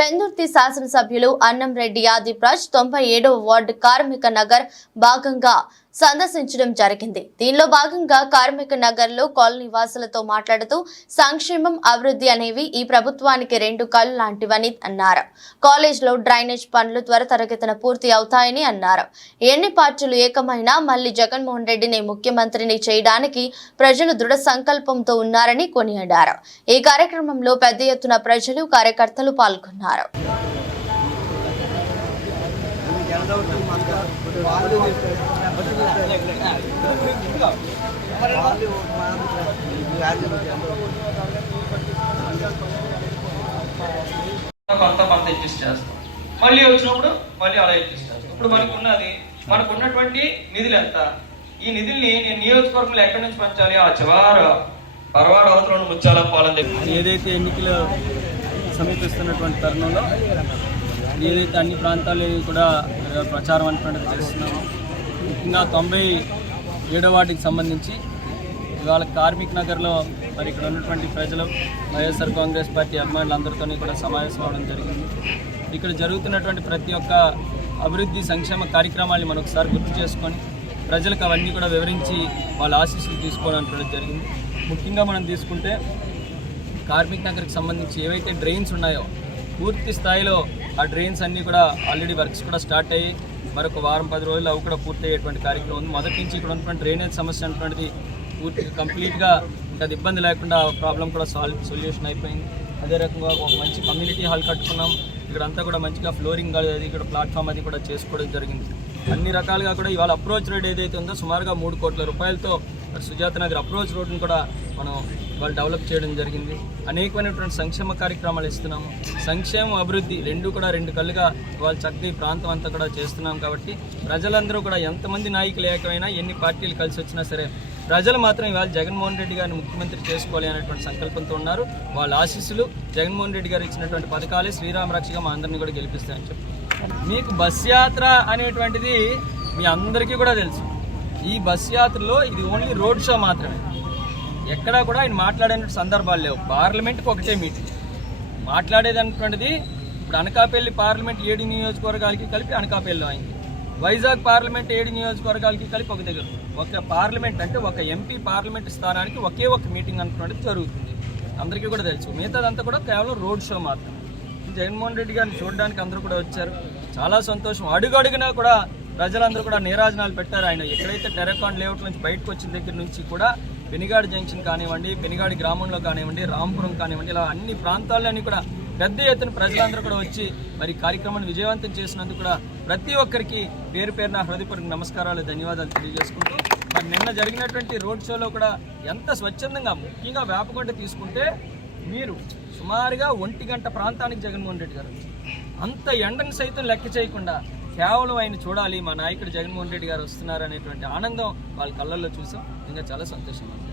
పెందుర్తి శాసనసభ్యులు అన్నం రెడ్డి ఆదిప్రాజ్ తొంభై ఏడవ వార్డు కార్మిక నగర్ భాగంగా సందర్శించడం జరిగింది దీనిలో భాగంగా కార్మిక నగర్లో కాలనీ వాసులతో మాట్లాడుతూ సంక్షేమం అభివృద్ధి అనేవి ఈ ప్రభుత్వానికి రెండు కళ్ళు లాంటివని అన్నారు కాలేజీలో డ్రైనేజ్ పనులు త్వరతరగతిన పూర్తి అవుతాయని అన్నారు ఎన్ని పార్టీలు ఏకమైనా మళ్ళీ జగన్మోహన్ రెడ్డిని ముఖ్యమంత్రిని చేయడానికి ప్రజలు దృఢ సంకల్పంతో ఉన్నారని కొనియాడారు ఈ కార్యక్రమంలో పెద్ద ఎత్తున ప్రజలు కార్యకర్తలు పాల్గొన్నారు కొంత కొంత చేస్తాం మళ్ళీ వచ్చినప్పుడు మళ్ళీ అలా ఎడ్జస్ట్ చేస్తాం ఇప్పుడు మనకు ఉన్నది మనకు ఉన్నటువంటి నిధులు ఎంత ఈ నిధుల్ని నేను నియోజకవర్గంలో ఎక్కడి నుంచి పంచాలి ఆ చివరి పర్వాడ అవతలను ముచ్చాల ఏదైతే ఎన్నికలు సమీపిస్తున్నటువంటి తరుణంలో ఏదైతే అన్ని ప్రాంతాలు కూడా ప్రచారం అనేటువంటిది చేస్తున్నాము ముఖ్యంగా తొంభై ఏడవ వాటికి సంబంధించి ఇవాళ కార్మిక్ నగర్లో మరి ఇక్కడ ఉన్నటువంటి ప్రజలు వైఎస్ఆర్ కాంగ్రెస్ పార్టీ అభిమానులందరితోనే కూడా సమావేశం అవడం జరిగింది ఇక్కడ జరుగుతున్నటువంటి ప్రతి ఒక్క అభివృద్ధి సంక్షేమ కార్యక్రమాల్ని మనొకసారి గుర్తు చేసుకొని ప్రజలకు అవన్నీ కూడా వివరించి వాళ్ళ ఆశీస్సులు తీసుకోవాలనుకోవడం జరిగింది ముఖ్యంగా మనం తీసుకుంటే కార్మిక్ నగర్కి సంబంధించి ఏవైతే డ్రైన్స్ ఉన్నాయో పూర్తి స్థాయిలో ఆ డ్రైన్స్ అన్నీ కూడా ఆల్రెడీ వర్క్స్ కూడా స్టార్ట్ అయ్యి మరొక వారం పది రోజులు అవి కూడా అయ్యేటువంటి కార్యక్రమం ఉంది మొదటి నుంచి ఇక్కడ ఉన్నటువంటి డ్రైనేజ్ సమస్య అటువంటిది పూర్తి కంప్లీట్గా ఇంకా ఇబ్బంది లేకుండా ప్రాబ్లం కూడా సాల్వ్ సొల్యూషన్ అయిపోయింది అదే రకంగా ఒక మంచి కమ్యూనిటీ హాల్ కట్టుకున్నాం ఇక్కడ అంతా కూడా మంచిగా ఫ్లోరింగ్ అది ఇక్కడ ప్లాట్ఫామ్ అది కూడా చేసుకోవడం జరిగింది అన్ని రకాలుగా కూడా ఇవాళ అప్రోచ్ రేట్ ఏదైతే ఉందో సుమారుగా మూడు కోట్ల రూపాయలతో మరి సుజాత నగర్ అప్రోచ్ రోడ్ని కూడా మనం వాళ్ళు డెవలప్ చేయడం జరిగింది అనేకమైనటువంటి సంక్షేమ కార్యక్రమాలు ఇస్తున్నాము సంక్షేమ అభివృద్ధి రెండు కూడా రెండు కళ్ళుగా వాళ్ళు చక్కగా ఈ ప్రాంతం అంతా కూడా చేస్తున్నాం కాబట్టి ప్రజలందరూ కూడా ఎంతమంది నాయకులు ఏకమైనా ఎన్ని పార్టీలు కలిసి వచ్చినా సరే ప్రజలు మాత్రం ఇవాళ జగన్మోహన్ రెడ్డి గారిని ముఖ్యమంత్రి చేసుకోవాలి అనేటువంటి సంకల్పంతో ఉన్నారు వాళ్ళ ఆశీస్సులు జగన్మోహన్ రెడ్డి గారు ఇచ్చినటువంటి పథకాలే శ్రీరామ రక్షగా మా అందరినీ కూడా గెలిపిస్తాయని చెప్పి మీకు బస్ యాత్ర అనేటువంటిది మీ అందరికీ కూడా తెలుసు ఈ బస్ యాత్రలో ఇది ఓన్లీ రోడ్ షో మాత్రమే ఎక్కడా కూడా ఆయన మాట్లాడే సందర్భాలు లేవు పార్లమెంట్కి ఒకటే మీటింగ్ మాట్లాడేదన్నటువంటిది ఇప్పుడు అనకాపల్లి పార్లమెంట్ ఏడు నియోజకవర్గాలకి కలిపి అనకాపల్లిలో అయింది వైజాగ్ పార్లమెంట్ ఏడు నియోజకవర్గాలకి కలిపి ఒక దగ్గర ఒక పార్లమెంట్ అంటే ఒక ఎంపీ పార్లమెంట్ స్థానానికి ఒకే ఒక మీటింగ్ అనుకున్నది జరుగుతుంది అందరికీ కూడా తెలుసు మిగతాదంతా కూడా కేవలం రోడ్ షో మాత్రమే జగన్మోహన్ రెడ్డి గారిని చూడడానికి అందరూ కూడా వచ్చారు చాలా సంతోషం అడుగు అడుగునా కూడా ప్రజలందరూ కూడా నీరాజనాలు పెట్టారు ఆయన ఎక్కడైతే టెరకాండ్ లేఅవుట్ నుంచి బయటకు వచ్చిన దగ్గర నుంచి కూడా పెనిగాడి జంక్షన్ కానివ్వండి పెనిగాడి గ్రామంలో కానివ్వండి రాంపురం కానివ్వండి ఇలా అన్ని ప్రాంతాల్లోని కూడా పెద్ద ఎత్తున ప్రజలందరూ కూడా వచ్చి మరి కార్యక్రమాన్ని విజయవంతం చేసినందుకు కూడా ప్రతి ఒక్కరికి పేరు పేరున హృదయపూర్వక నమస్కారాలు ధన్యవాదాలు తెలియజేసుకుంటూ మరి నిన్న జరిగినటువంటి రోడ్ షోలో కూడా ఎంత స్వచ్ఛందంగా ముఖ్యంగా వ్యాపకుండా తీసుకుంటే మీరు సుమారుగా ఒంటి గంట ప్రాంతానికి జగన్మోహన్ రెడ్డి గారు అంత ఎండను సైతం లెక్క చేయకుండా కేవలం ఆయన చూడాలి మా నాయకుడు జగన్మోహన్ రెడ్డి గారు వస్తున్నారు అనేటువంటి ఆనందం వాళ్ళ కళ్ళల్లో చూసాం ఇంకా చాలా సంతోషంగా